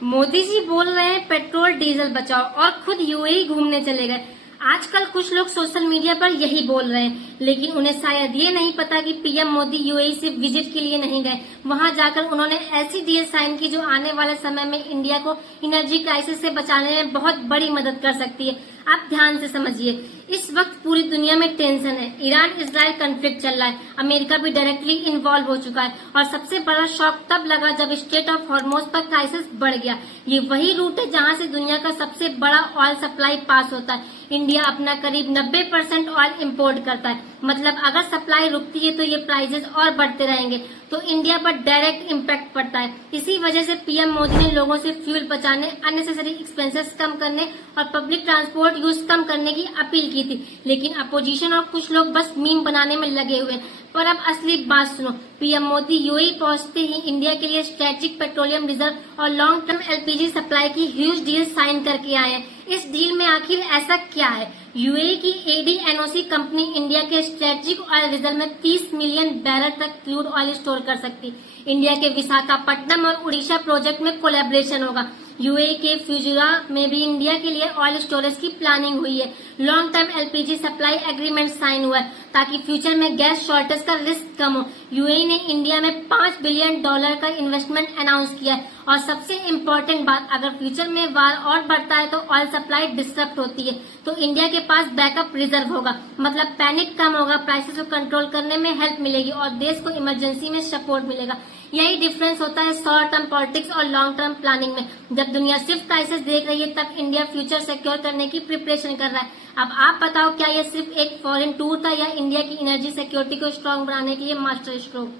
मोदी जी बोल रहे हैं पेट्रोल डीजल बचाओ और खुद यूएई घूमने चले गए। आजकल कुछ लोग सोशल मीडिया पर यही बोल रहे हैं, लेकिन उन्हें शायद ये नहीं पता कि पीएम मोदी यूएई सिर्फ विजिट के लिए नहीं गए। वहां जाकर उन्होंने ऐसी डील साइन की जो आने वाले समय में इंडिया को एनर्जी क्राइसिस से बचाने में बहुत बड़ी मदद कर सकती है। आप ध्यान से समझिए, इस वक्त पूरी दुनिया में टेंशन है। ईरान इजराइल कॉन्फ्लिक्ट चल रहा है, अमेरिका भी डायरेक्टली इन्वॉल्व हो चुका है और सबसे बड़ा शॉक तब लगा जब स्ट्रेट ऑफ हॉर्मोज पर क्राइसिस बढ़ गया। ये वही रूट है जहां से दुनिया का सबसे बड़ा ऑयल सप्लाई पास होता है। इंडिया अपना करीब 90% ऑयल इंपोर्ट करता है, मतलब अगर सप्लाई रुकती है तो ये प्राइसेस और बढ़ते रहेंगे, तो इंडिया पर डायरेक्ट इम्पैक्ट पड़ता है। इसी वजह से पीएम मोदी ने लोगों से फ्यूल बचाने, अननेसेसरी एक्सपेंसेस कम करने और पब्लिक ट्रांसपोर्ट यूज कम करने की अपील की थी। लेकिन अपोजिशन और कुछ लोग बस मीम बनाने में लगे हुए हैं। पर अब असली बात सुनो, पीएम मोदी यूएई पहुंचते ही इंडिया के लिए स्ट्रेटेजिक पेट्रोलियम रिजर्व और लॉन्ग टर्म एलपीजी सप्लाई की ह्यूज डील साइन करके आए हैं। इस डील में आखिर ऐसा क्या है? यूएई की एडीएनओसी कंपनी इंडिया के स्ट्रेटेजिक ऑयल रिजर्व में 30 मिलियन बैरल तक क्रूड ऑयल स्टोर कर सकती। इंडिया के विशाखापट्टनम और उड़ीसा प्रोजेक्ट में कोलैबोरेशन होगा। यूएई के फ्यूजुरा में भी इंडिया के लिए ऑयल स्टोरेज की प्लानिंग हुई है। Long term LPG supply agreement sign हुआ है ताकि फ्यूचर में गैस शॉर्टेज का रिस्क कम हो। यूएई ने इंडिया में $5 बिलियन का इन्वेस्टमेंट अनाउंस किया है। और सबसे इम्पोर्टेंट बात, अगर फ्यूचर में वार और बढ़ता है तो ऑयल सप्लाई डिस्टर्ब होती है, तो इंडिया के पास बैकअप रिजर्व होगा, मतलब पैनिक कम होगा, प्राइसेस को कंट्रोल करने में हेल्प मिलेगी और देश को इमरजेंसी में सपोर्ट मिलेगा। यही डिफरेंस होता है शॉर्ट टर्म पॉलिटिक्स और लॉन्ग टर्म प्लानिंग में। जब दुनिया सिर्फ क्राइसिस देख रही है, तब इंडिया फ्यूचर सिक्योर करने की प्रिपरेशन कर रहा है। अब आप बताओ, क्या ये सिर्फ एक फॉरेन टूर था या इंडिया की एनर्जी सिक्योरिटी को स्ट्रांग बनाने के लिए मास्टर स्ट्रोक?